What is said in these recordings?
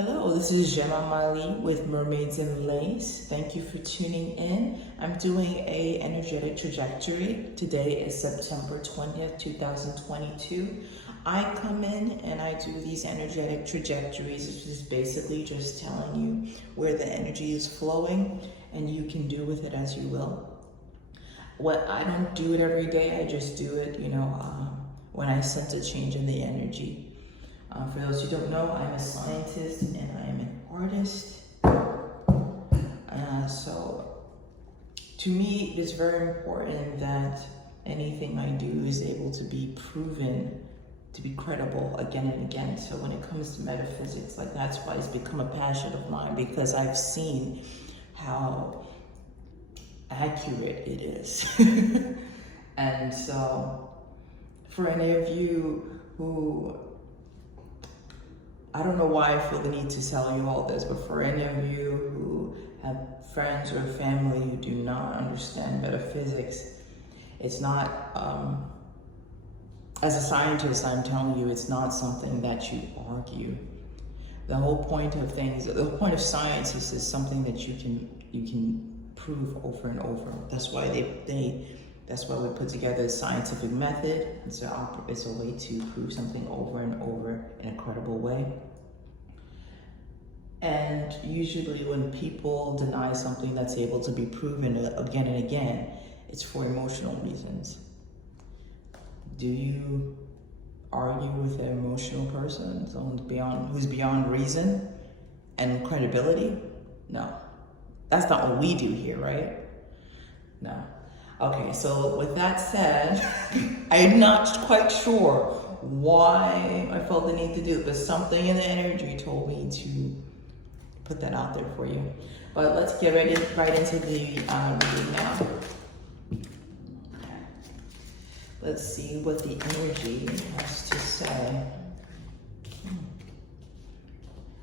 Hello, this is M.A.L.E.E with Mermaids and Lace. Thank you for tuning in. I'm doing a energetic trajectory. Today is September 20th, 2022. I come in and I do these energetic trajectories, which is basically just telling you where the energy is flowing and you can do with it as you will. I don't do it every day, I just do it, when I sense a change in the energy. For those who don't know, I'm a scientist and I'm an artist. So to me, it's very important that anything I do is able to be proven to be credible again and again. So when it comes to metaphysics, that's why it's become a passion of mine, because I've seen how accurate it is. And so for any of you who, I don't know why I feel the need to tell you all this, but for any of you who have friends or family who do not understand metaphysics, it's not, as a scientist, I'm telling you, it's not something that you argue. The whole point of things, the whole point of science is something that you can prove over and over. That's why that's why we put together a scientific method. It's a way to prove something over and over in a credible way. And usually when people deny something that's able to be proven again and again, it's for emotional reasons. Do you argue with an emotional person, someone who's beyond reason and credibility? No. That's not what we do here, right? No. Okay, so with that said, I'm not quite sure why I felt the need to do it, but something in the energy told me to put that out there for you. But let's get right into the reading now. Let's see what the energy has to say.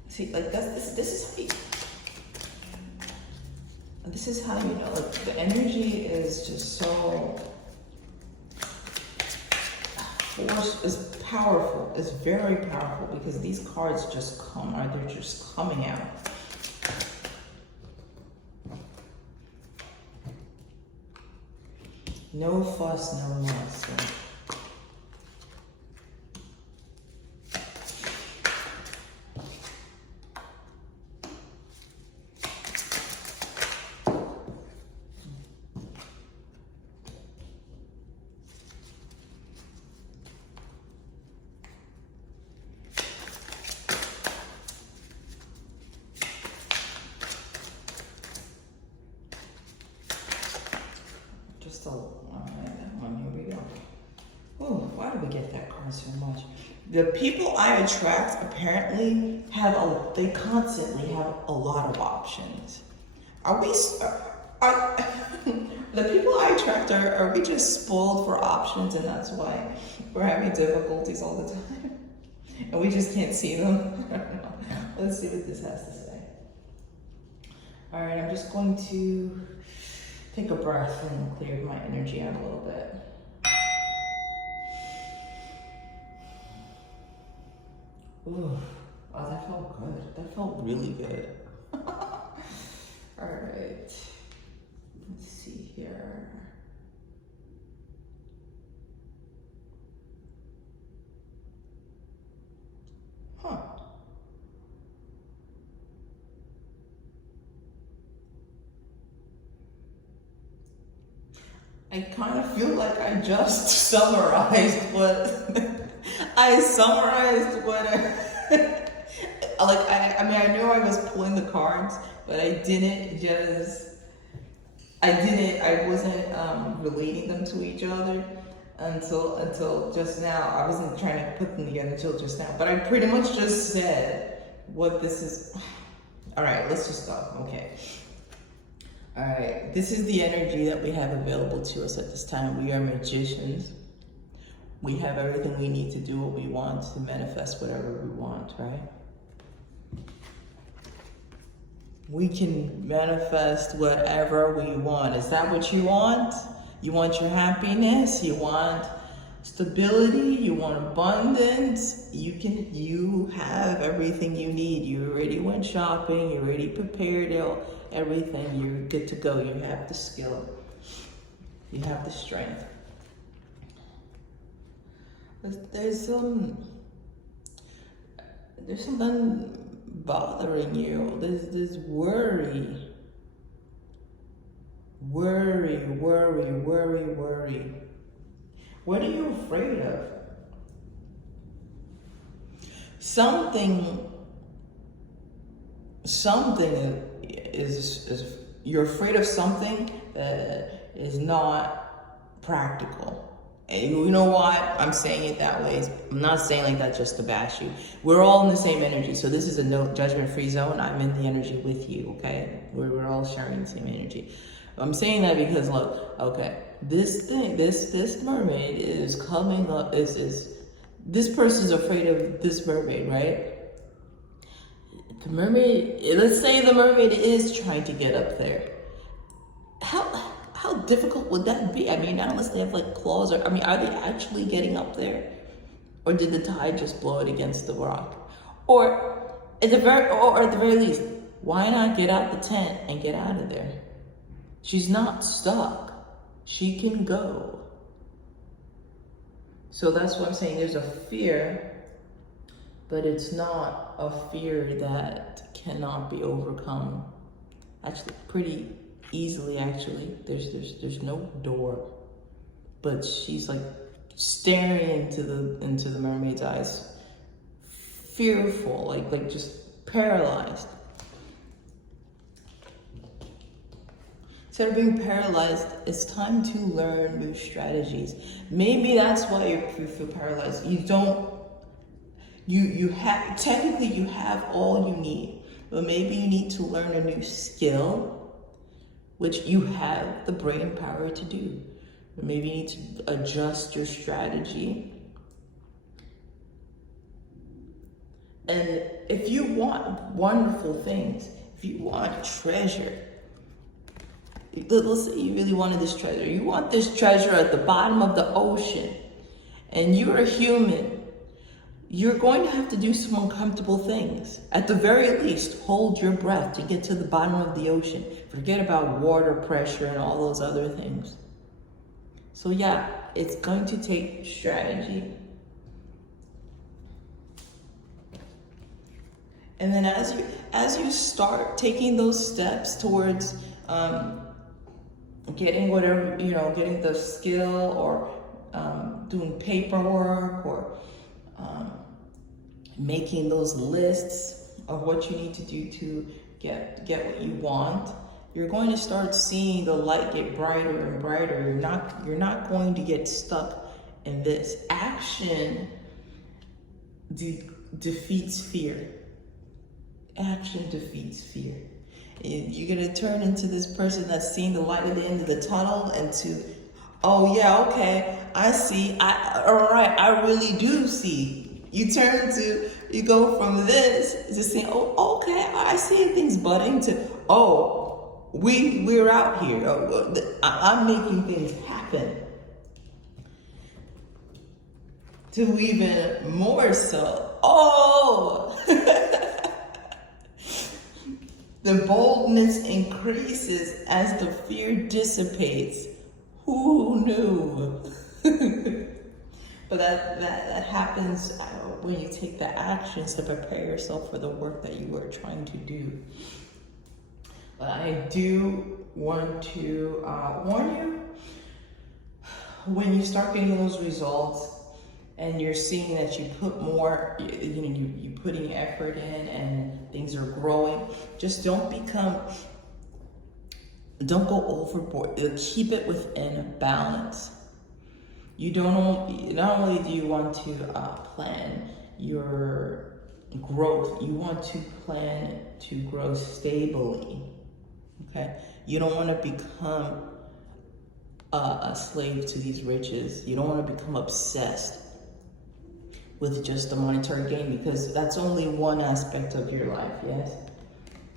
See, this is how you know, the energy is just so is powerful. It's very powerful because these cards just they're just coming out. No fuss, no muss. Here we go. Oh, why do we get that card so much? The people I attract apparently they constantly have a lot of options. The people I attract, are we just spoiled for options and that's why we're having difficulties all the time? And we just can't see them? I don't know. Let's see what this has to say. All right, I'm just going to take a breath and clear my energy out a little bit. Ooh, oh, that felt good. That felt really good. All right, let's see here. Huh. I kind of feel like I just summarized I knew I was pulling the cards, but I wasn't relating them to each other until just now. I wasn't trying to put them together until just now, but I pretty much just said what this is. All right, let's just go. Okay. All right, this is the energy that we have available to us at this time. We are magicians. We have everything we need to do what we want, to manifest whatever we want, right? We can manifest whatever we want. Is that what you want? You want your happiness? You want stability, you want abundance, you have everything you need. You already went shopping, you already prepared everything, you're good to go. You have the skill, you have the strength. There's something bothering you. There's worry. What are you afraid of? Something is you're afraid of something that is not practical. And you know what? I'm saying it that way. I'm not saying like that just to bash you. We're all in the same energy. So this is a no judgment-free zone. I'm in the energy with you, okay? We're all sharing the same energy. I'm saying that because look, okay, this mermaid is coming up, this person's afraid of this mermaid, right? The mermaid, let's say the mermaid is trying to get up there. How difficult would that be? I mean, unless they have like claws, or I mean, are they actually getting up there? Or did the tide just blow it against the rock? Or at the very least, why not get out the tent and get out of there? She's not stuck. She can go. So that's what I'm saying. There's a fear, but it's not a fear that cannot be overcome. Actually, pretty easily, actually. There's no door. But she's like staring into the mermaid's eyes. Fearful, like just paralyzed. Instead of being paralyzed, it's time to learn new strategies. Maybe that's why you feel paralyzed. Technically you have all you need, but maybe you need to learn a new skill, which you have the brain power to do. But maybe you need to adjust your strategy. And if you want wonderful things, if you want treasure, let's say you really wanted this treasure. You want this treasure at the bottom of the ocean, and you're a human. You're going to have to do some uncomfortable things. At the very least, hold your breath to get to the bottom of the ocean. Forget about water pressure and all those other things. So yeah, it's going to take strategy. And then as you start taking those steps towards getting whatever, getting the skill, or doing paperwork, or making those lists of what you need to do to get what you want, you're going to start seeing the light get brighter and brighter. You're not going to get stuck in this. Action defeats fear. Action defeats fear. You're gonna turn into this person that's seeing the light at the end of the tunnel, and to, oh yeah, okay, I see, all right, I really do see. You go from this to saying, oh, okay, I see things budding, to, oh, we're out here. I'm making things happen. To even more so, oh, the boldness increases as the fear dissipates. Who knew? But that happens when you take the actions to prepare yourself for the work that you are trying to do. But I do want to warn you, when you start getting those results and you're seeing that you put more, you putting effort in and things are growing, just don't go overboard. Keep it within balance. Not only do you want to plan your growth, you want to plan to grow stably, okay? You don't want to become a slave to these riches. You don't want to become obsessed with just the monetary gain, because that's only one aspect of your life, yes?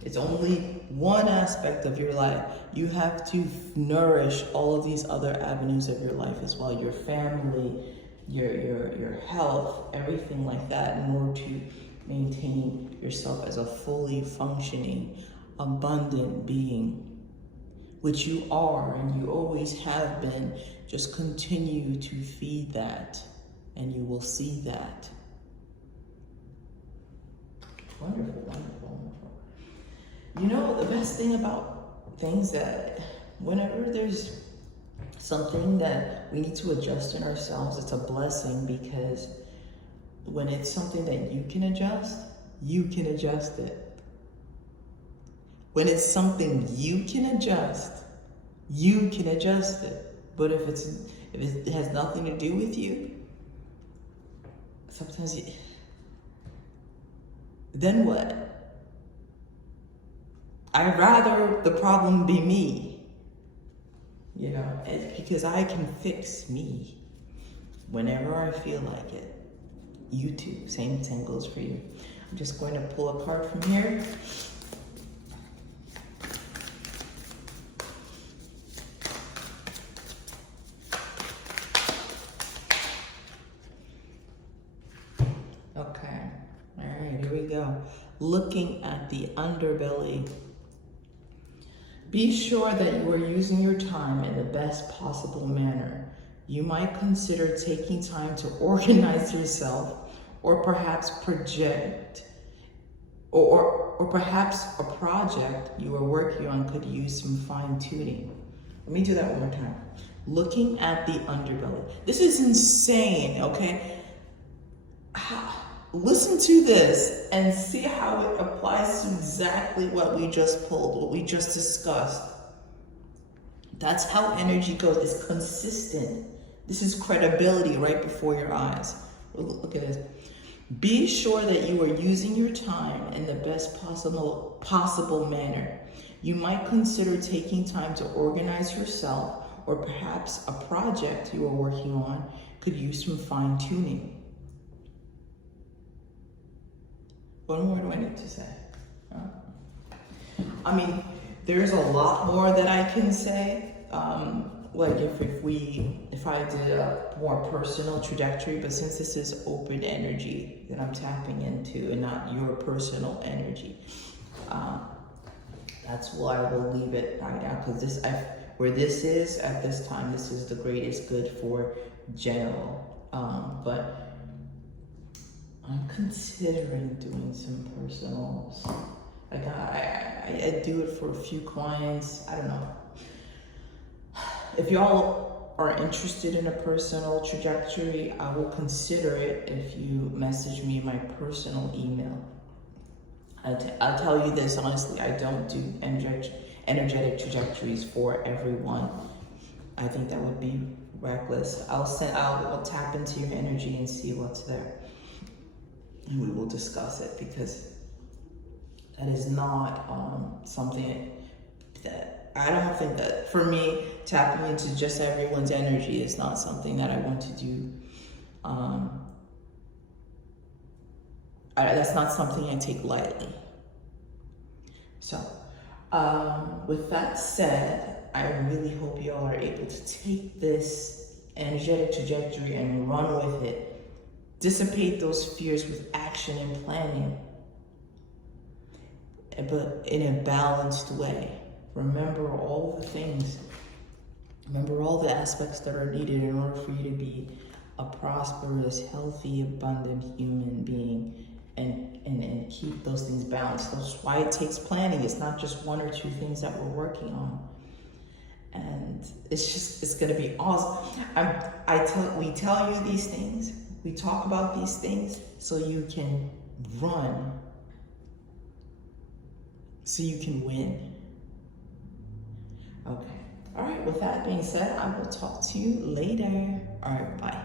It's only one aspect of your life. You have to nourish all of these other avenues of your life as well. Your family, your health, everything like that, in order to maintain yourself as a fully functioning, abundant being, which you are and you always have been. Just continue to feed that and you will see that. Wonderful, wonderful, wonderful. You know, the best thing about things that whenever there's something that we need to adjust in ourselves, it's a blessing, because when it's something that you can adjust it. When it's something you can adjust it. But if it has nothing to do with you, sometimes then what? I'd rather the problem be me. You know, it's because I can fix me whenever I feel like it. You too, same goes for you. I'm just going to pull a card from here. Okay, all right, here we go. Looking at the underbelly. Be sure that you are using your time in the best possible manner. You might consider taking time to organize yourself, or perhaps perhaps a project you are working on could use some fine-tuning. Let me do that one more time. Looking at the underbelly. This is insane, okay? Listen to this and see how it applies to exactly what we just pulled, what we just discussed. That's how energy goes. It's consistent. This is credibility right before your eyes. Look at this. Be sure that you are using your time in the best possible manner. You might consider taking time to organize yourself, or perhaps a project you are working on could use some fine-tuning. What more do I need to say? I mean, there's a lot more that I can say. Like if I did a more personal trajectory, but since this is open energy that I'm tapping into and not your personal energy, that's why I will leave it right now, because where this is at this time, this is the greatest good for general. But I'm considering doing some personals. Like I do it for a few clients. I don't know. If y'all are interested in a personal trajectory, I will consider it if you message me my personal email. I'll tell you this honestly, I don't do energetic trajectories for everyone. I think that would be reckless. I'll tap into your energy and see what's there. And we will discuss it, because that is not something that I don't think that, for me, tapping into just everyone's energy is not something that I want to do. That's not something I take lightly. So, with that said, I really hope y'all are able to take this energetic trajectory and run with it. Dissipate those fears with action and planning, but in a balanced way. Remember all the things. Remember all the aspects that are needed in order for you to be a prosperous, healthy, abundant human being, and keep those things balanced. That's why it takes planning. It's not just one or two things that we're working on. And it's gonna be awesome. We tell you these things. We talk about these things so you can run, so you can win. Okay. All right. With that being said, I will talk to you later. All right. Bye.